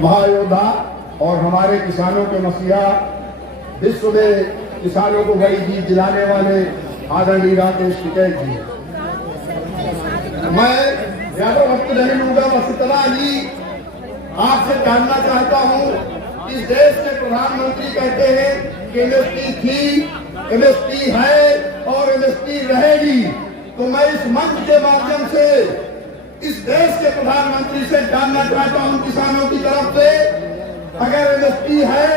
महायोद्धा और हमारे किसानों के मसीहा, विश्व में किसानों को बड़ी जीत दिलाने वाले आदरणीय राकेश टिकैत जी। मैं ज्यादा वक्त नहीं लूंगा, बस इतना ही आपसे जानना चाहता हूं कि देश के प्रधानमंत्री कहते हैं कि एमएसपी थी, एमएसपी है और एमएसपी रहेगी। तो मैं इस मंच के माध्यम से इस देश के प्रधानमंत्री से जानना चाहता हूं किसानों की तरफ से, अगर एमएसपी है,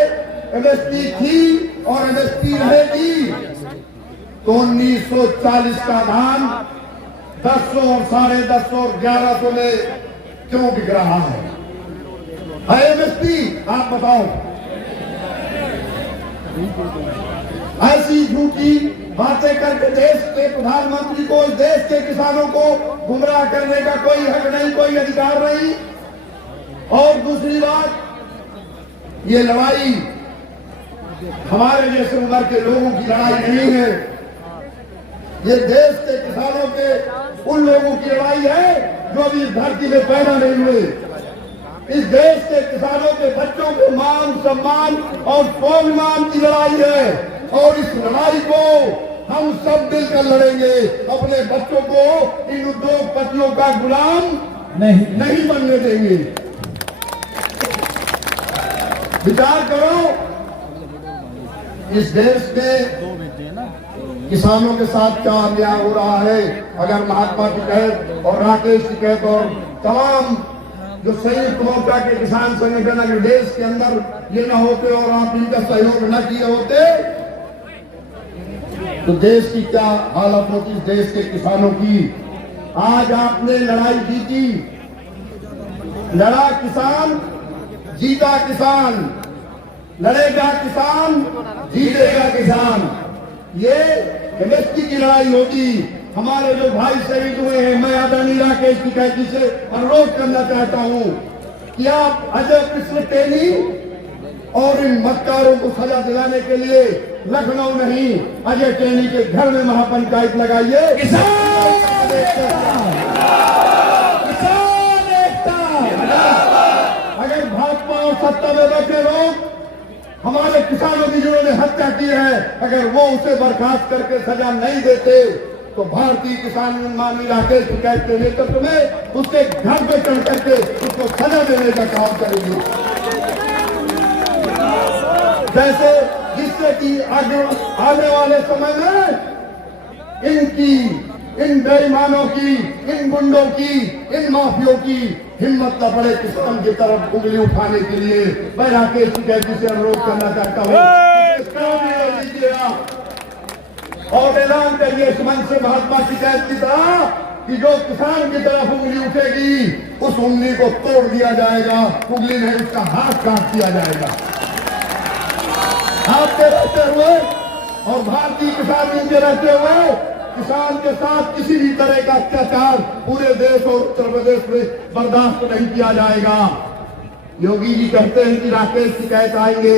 एमएसपी थी और एमएसपी रहेगी तो 1940 का धान 1000 और 1050 और 1100 में क्यों बिक रहा है एमएसपी? आप बताओ। ऐसी झूठी बातें करके देश के प्रधानमंत्री को, देश के किसानों को गुमराह करने का कोई हक नहीं, कोई अधिकार नहीं। और दूसरी बात, ये लड़ाई हमारे जैसे उम्र के लोगों की लड़ाई नहीं है, ये देश के किसानों के उन लोगों की लड़ाई है जो अभी इस धरती में पैदा नहीं हुए। इस देश के किसानों के बच्चों को मान सम्मान और स्वाभिमान की लड़ाई है, और इस लड़ाई को हम सब मिलकर लड़ेंगे। अपने बच्चों को इन उद्योगपतियों का गुलाम नहीं बनने देंगे। विचार करो, इस देश में किसानों के साथ क्या अन्याय हो रहा है। अगर महात्मा टिकैत और राकेश टिकैत और तमाम जो संयुक्त मोर्चा के किसान संगठन अगर देश के अंदर ये न होते और आप इनका सहयोग न किए होते तो देश की क्या हालत होती, इस देश के किसानों की। आज आपने लड़ाई जीती, लड़ा किसान, जीता किसान, लड़ेगा किसान, जीतेगा किसान। ये एमएसपी की लड़ाई होगी। हमारे जो भाई शहीद हुए हैं, मैं आदरणीय राकेश टिकैत जी से अनुरोध करना चाहता हूं कि आप अजय कृष्ण टेनी और इन मक्कारों को सजा दिलाने के लिए लखनऊ नहीं, अजय टेनी के घर में महापंचायत लगाइए। अगर भाजपा और सत्ता में बैठे लोग हमारे किसानों की जिन्होंने हत्या की है, अगर वो उसे बर्खास्त करके सजा नहीं देते तो भारतीय किसान माननीय राकेश टिकैत के नेतृत्व में उसके घर पे चढ़ करके उसको सजा देने का काम करेंगे। जैसे जिससे कि आने वाले समय में इन बेईमानों की, इन गुंडों की, इन माफियों की हिम्मत न पड़े किसान की तरफ उंगली उठाने के लिए। मैं राकेश टिकैत जी से अनुरोध करना चाहता हूँ और ऐलान करिए इस मंच से महात्मा टिकैत की तरह कि जो किसान की तरफ उंगली उठेगी उस उंगली को तोड़ दिया जाएगा, उंगली नहीं उसका हाथ काट दिया जाएगा। आपके रहते हुए और भारतीय किसान यूनियन के रहते हुए किसान के साथ किसी भी तरह का अत्याचार पूरे देश और उत्तर प्रदेश में बर्दाश्त नहीं किया जाएगा। योगी जी कहते हैं कि राकेश टिकैत आएंगे,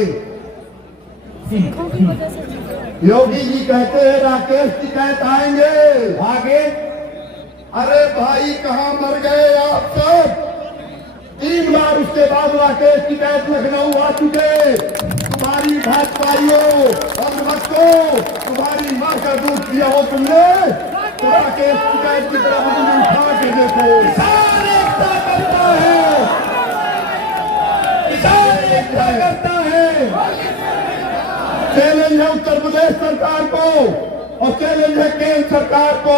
योगी जी कहते हैं राकेश टिकैत आएंगे, आगे। अरे भाई कहां मर गए आप सब? 3 बार उसके बाद राकेश टिकैत लखनऊ आ चुके। तुम्हारी भाजपाइयों और बच्चों, तुम्हारी मां का दूध पिया हो तुमने, तो राकेश टिकैत की तरफ उंगली उठा के देखो। किसान एकता करता है, किसान एकता करता है। चैलेंज है उत्तर प्रदेश सरकार को और चैलेंज है केंद्र सरकार को।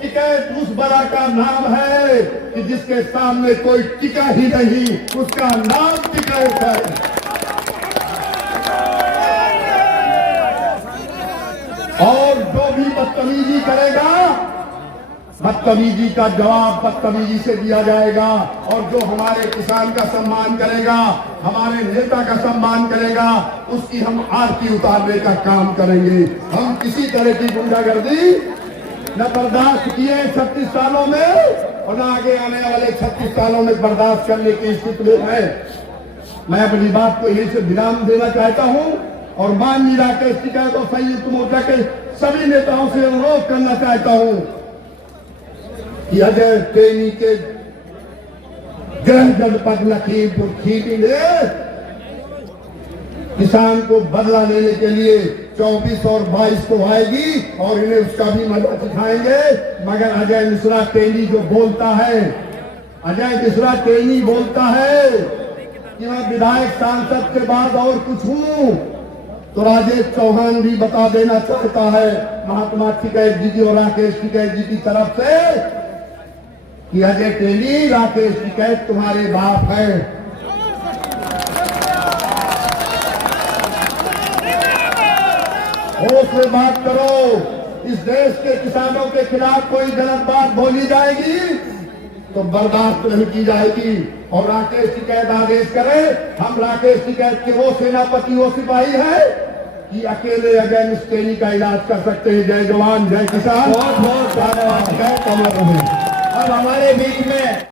टिकैत उस बड़ा का नाम है कि जिसके सामने कोई टिका ही नहीं, उसका नाम टिकैत है। और जो भी बदतमीजी करेगा, बदतमीजी का जवाब बदतमीजी से दिया जाएगा। और जो हमारे किसान का सम्मान करेगा, हमारे नेता का सम्मान करेगा, उसकी हम आरती उतारने का काम करेंगे। हम किसी तरह की गुंडागर्दी न बर्दाश्त किए 36 सालों में और न आगे आने वाले 36 सालों में बर्दाश्त करने की स्थिति में है। मैं अपनी बात को यहीं से विराम देना चाहता हूं और माननीय राकेश टिकैत और संयुक्त मोर्चा के सभी नेताओं से अनुरोध करना चाहता हूं कि अजय टेनी के गृह जनपद लखीमपुर खीरी में किसान को बदला लेने के लिए 24 और 22 को आएगी और इन्हें उसका भी मजा सिखाएंगे। मगर अजय मिश्रा टेनी जो बोलता है, अजय मिश्रा टेनी बोलता है कि मैं विधायक सांसद के बाद और कुछ हूं, तो राजेश चौहान भी बता देना चाहता है महात्मा टिकैत जी की और राकेश टिकैत जी की तरफ से कि अजय टेनी, राकेश टिकैत तुम्हारे बाप है। होश में बात करो। इस देश के किसानों के खिलाफ कोई गलत बात बोली जाएगी तो बर्दाश्त नहीं की जाएगी। और राकेश टिकैत आदेश करे, हम राकेश टिकैत के वो सेनापति, वो सिपाही है कि अकेले अजय मिश्रा का इलाज कर सकते हैं। जय जवान जय किसान। बहुत बहुत धन्यवाद। अब हमारे बीच में